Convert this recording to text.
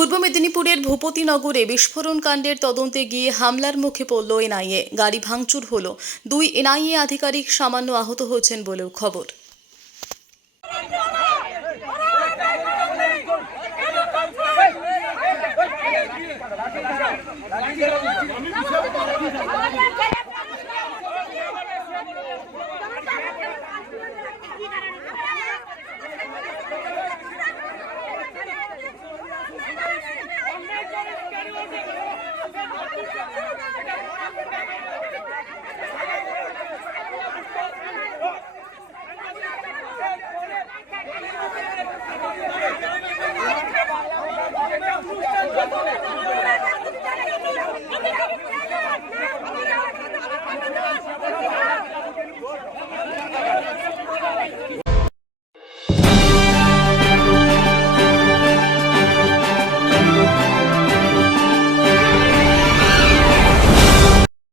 পূর্ব মেদিনীপুরের ভূপতিনগরে বিস্ফোরণ কাণ্ডের তদন্তে গিয়ে হামলার মুখে পড়ল এনআইএ। গাড়ি ভাঙচুর হলো। 2 এনআইএ আধিকারিক সামান্য আহত হয়েছেন বলেও খবর।